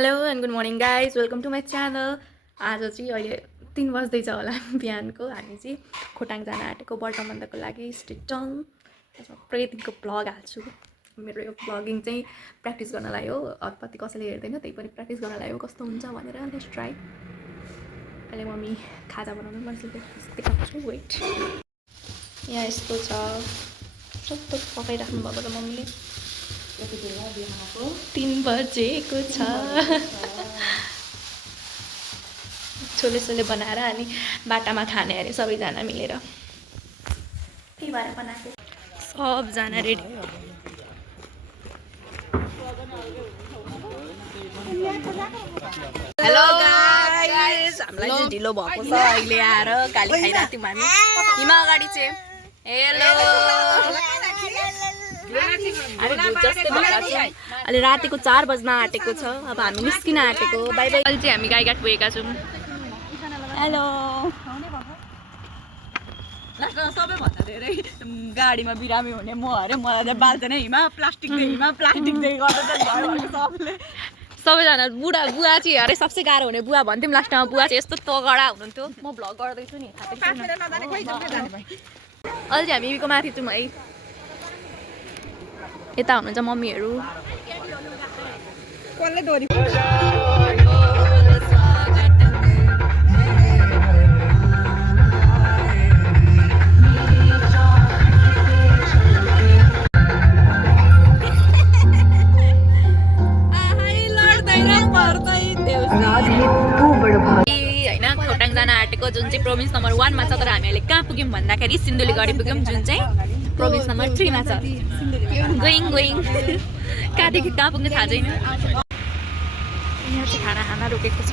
Hello and good morning guys welcome to my channel. आज चाहिँ अहिले 3 बज्दैछ होला बिहानको। हामी चाहिँ खोटाङ जान आँटेको बर्तमन्दको लागि स्टेटङ। प्रत्येकदिनको भ्लग हाल्छु। मेरो यो भ्लगिङ चाहिँ प्र्याक्टिस गर्नलाई हो। कति कसैले हेर्दैन, त्यही पनि प्र्याक्टिस गर्नलाई हो कस्तो हुन्छ भनेर। Let's try. अहिले मम्मी खाजा बनाउनु पर्छ, देखाउँछु। वेट, यहाँ यस्तो छ, सबै पकाइराख्नु भएको छ मम्मीले। 3 बजेको छ। छोले सोले बनाएर अनि बाटामा खाने अरे सबैजना मिलेर। त्यही भएर बनाएको। सबजना रेडी। हेलो गाइस, हामीलाई चाहिँ ढिलो भएको छ। अहिले आएर गाली खाइरहेको थियौँ हामी। हिमा अगाडि चाहिँ हेलो। अहिले रातिको 4 बज्न आँटेको छ। अब हामी निस्किन आँटेको। By by. अहिले चाहिँ हामी गाईघाट पुगेका छौँ। हेलो। सबैभन्दा धेरै गाडीमा बिरामी हुने म अरे। मलाई त बाल्दैन हिमा प्लास्टिक सबले। सबैजना बुढा बुवा चाहिँ अरे सबसे गाह्रो हुने बुवा भन्थ्यौँ लास्टमा। बुवा चाहिँ यस्तो तगडा हुनुहुन्थ्यो। म भ्लग गर्दैछु नि। अहिले चाहिँ हामी यहीँको माथि छौँ है। यता हुनुहुन्छ मम्मीहरू। होइन खोटाङ जान आँटेको जुन चाहिँ प्रोभिन्स नम्बर 1 मा छ। तर हामी अहिले कहाँ पुग्यौँ भन्दाखेरि सिन्धुलीगढी पुग्यौँ, जुन चाहिँ प्रोभिन्स नम्बर 3 मा छ। गोइङ कहाँदेखि कहाँ पुग्ने थाहा छैन। यहाँ चाहिँ खाना खाना रोकेको छ।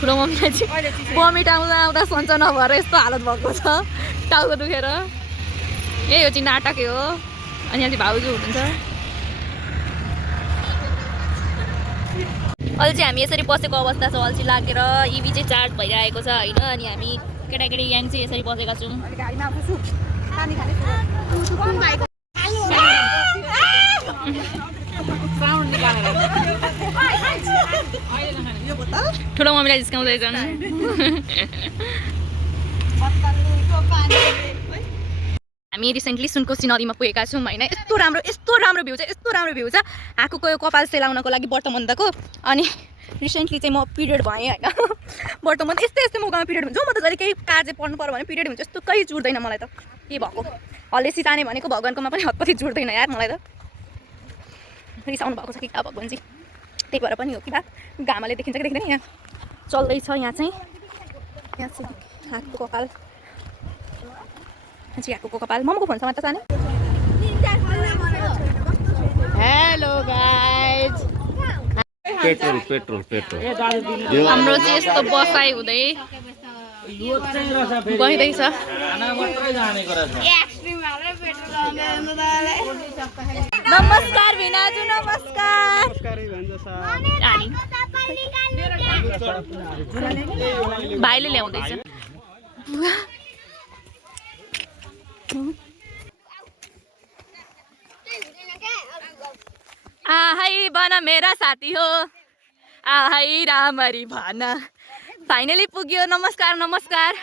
ठुलो मम्मीलाई चाहिँ बमिट आउँदा सन्चो नभएर यस्तो हालत भएको छ, टाउको दुखेर। यही हो चाहिँ नाटकै हो। अनि यहाँ चाहिँ भाउजू हुनुहुन्छ। अहिले चाहिँ हामी यसरी बसेको अवस्था छ। अल्छी लागेर इभी चाहिँ चार्ज भइरहेको छ होइन। अनि हामी केटाकेटी ग्याङ चाहिँ यसरी बसेका छौँ। ठुलो मम्मीलाई जिस्काउँदैछन्। हामी रिसेन्टली सुनकोशी नदीमा पुगेका छौँ होइन। यस्तो राम्रो भ्यू छ, यस्तो राम्रो भ्यू छ। आँखुको यो कपाल सेलाउनको लागि बर्तमन्दको। अनि रिसेन्टली चाहिँ म पिरियड भएँ होइन। बर्तमन्द यस्तै मौकामा पिरियड हुन्छ। म त जहिले केही कार्य पढ्नु पर्यो भने पिरियड हुन्छ। यस्तो कहीँ जुट्दैन मलाई त। के भएको हल्लेसी जाने भनेको भगवान्कोमा पनि हतपति जुट्दैन यार। मलाई त रिसाउनु भएको छ कि क्या भगवान् चाहिँ। त्यही भएर पनि हो कि बा घामाले देखिन्छ कि देखिँदैन। यहाँ चल्दैछ। यहाँ चाहिँ हातको कपाल हातको कपाल। ममको फोन समात्छ सानो। Hello guys. पेट्रोल हाम्रो चाहिँ यस्तो बसाइ हुँदै बहिँदैछ। नमस्कार भिनाजु, नमस्कार। भाइले ल्याउँदैछ। आहै बन मेरा साथी हो, आहै रामरी भन। फाइनली पुग्यो। नमस्कार नमस्कार।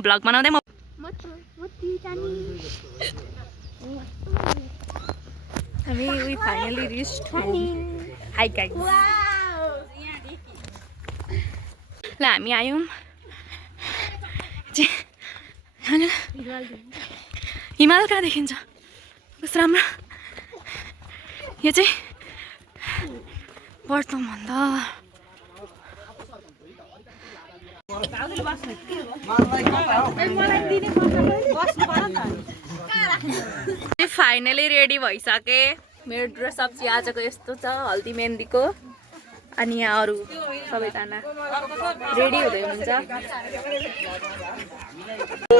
भ्लग बनाउँदै हामी we finally reached home. Hi guys. ल हामी आयौँ। हिमाल कहाँ देखिन्छ कस्तो राम्रो। यो चाहिँ बर्तमन्द। फाइनली रेडी भइसके। मेरो ड्रेसअप चाहिँ आजको यस्तो छ, हल्दी मेहन्दीको। अनि यहाँ अरू सबैजना रेडी हुँदै हुनुहुन्छ।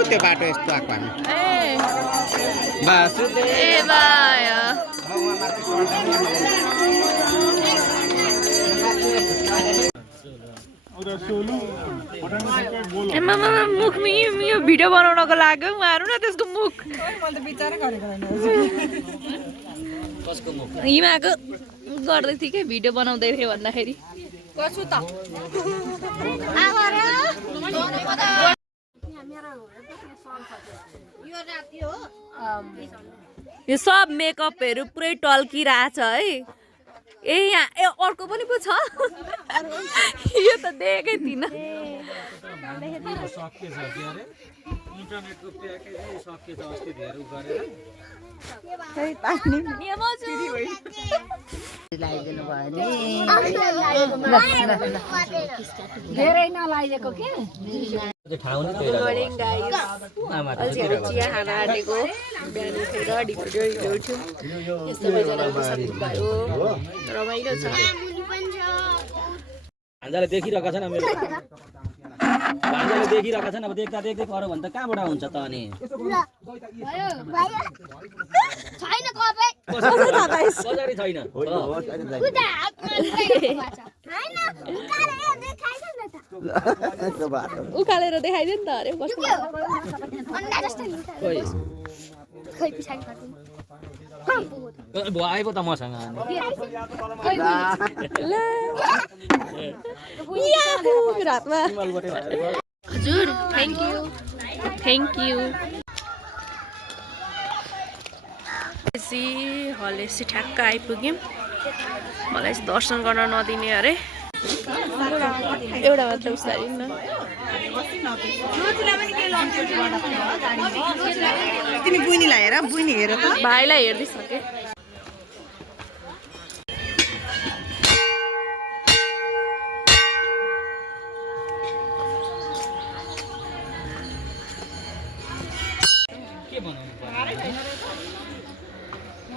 त्यो बाटो यस्तो आएको हामी। मुख यो भिडियो बनाउनको लागि मारौँ न त्यसको मुख हिमाको गर्दै थिएँ क्या भिडियो बनाउँदै थिएँ भन्दाखेरि यो सब मेकअपहरू पुरै टल्किरहेछ है ए यहाँ ए अर्को पनि पो छ यो त देखेकै थिइनँ धेरै नलागेको के चिया खाना आँटेको बिहान उठेर ढिलो उठ्यो यस्तो बजारको सबै भयो रमाइलो छ भान्जाले देखिरहेको छैन मेरो भान्जाले देखिरहेको छैन अब देख्दा देख्दै पऱ्यो भने त कहाँबाट हुन्छ त अनि बजारै छैन उकालेर देखाइदियो नि त अरे कस्तो आयो पो त मसँग रातमा हजुर थ्याङ्क यू हलेसी ठ्याक्क आइपुग्यौँ मलाई दर्शन गर्न नदिने अरे एउटा मात्र उसारी न तिमी बुइनीलाई हेर बुइनी हेर त भाइलाई हेर्दैछ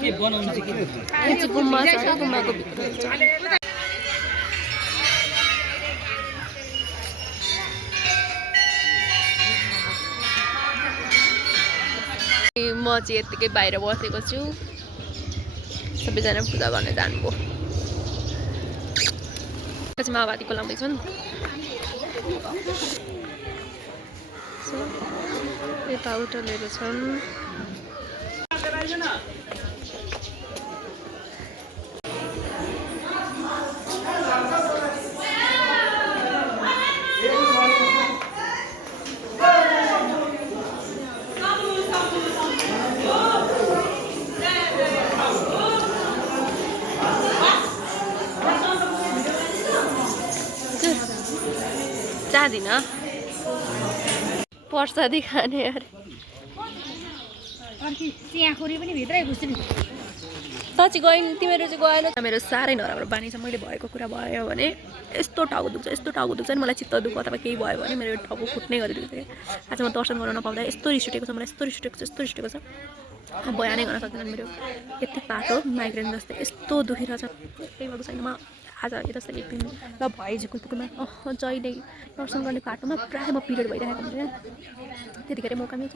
के बनाउनु चाहिँ के के गुम्बा छ गुम्बाको भित्र म चाहिँ यत्तिकै बाहिर बसेको छु सबैजना पूजा गर्न जानुभयो चाहिँ माओवादीको लाउँदैछ नि यता होटलहरू छन् जाँदिन प्रसादी खाने अरे चियाखोरी पनि भित्रै घुस्छु नि त चाहिँ गएन तिमीहरू चाहिँ गएन मेरो साह्रै नराम्रो बानी छ मैले भएको कुरा भयो भने यस्तो टाउको दुख्छ नि मलाई चित्त दुःख अथवा केही भयो भने मेरो टाउको फुट्ने गरिदिन्छ आज म दर्शन गर्न नपाउँदा यस्तो रिस उठेको छ मलाई यस्तो रिस उठेको छ बयानै गर्न सक्दैन मेरो यति पाटो माइग्रेन जस्तै यस्तो दुखिरहेछ केही भएको छैन म आज जस्तै एक दिन ल भयो झुकुलपुकुलमा जहिले दर्शन गर्ने बाटोमा प्रायः म पिरियड भइरहेको हुन्छ त्यतिखेर मौका मिल्छ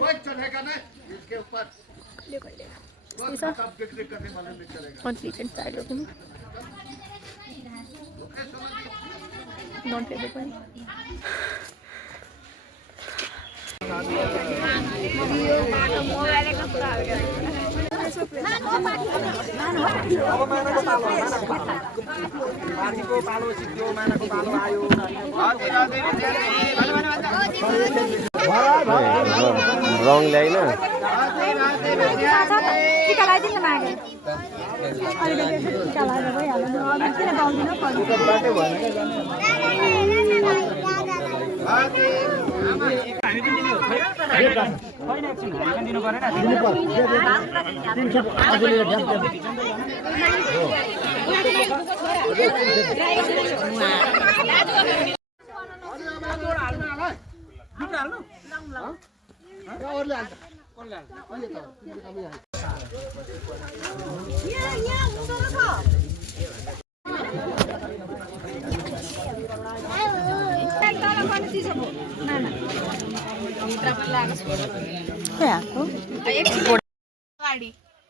कन्फ्लिक्ट चाइल्ड नन फेभरेट पनि रङ ल्याइन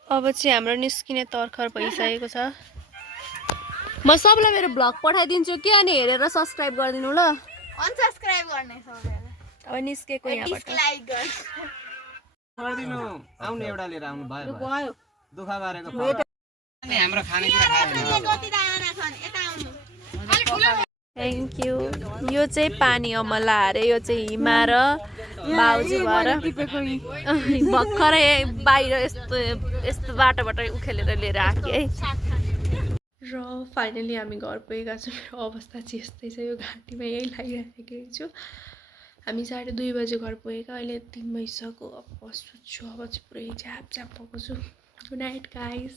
अब चाहिँ हाम्रो निस्किने तर्खर भइसकेको छ। म सबलाई मेरो ब्लग पठाइदिन्छु कि अनि हेरेर सब्स्क्राइब गरिदिनु ल। अनसब्स्क्राइब गर्ने सबैलाई अब निस्केको यहाँबाट डिसलाइक गर्छ गरिदिनु आउनु एउटा लिएर आउनु भयो गयो दुःख गरेको अनि हाम्रो खानेकुरा खायो कति दाना छन् यता आउनु थ्याङ्क यू यो चाहिँ पानी अमला अरे यो चाहिँ हिमा र बाउजी भएर भर्खरै बाहिर यस्तो यस्तो बाटोबाट उखेलेर लिएर आएको है र फाइनली हामी घर पुगेका छौँ मेरो अवस्था चाहिँ यस्तै छ यो घाँटीमा यही लागिराखेकै छु हामी 2:30 बजे घर पुगेका अहिले 3 बजिसक्यो अब सुत्छु अब चाहिँ पुरै झ्याप भएको छु गुड नाइट गाइज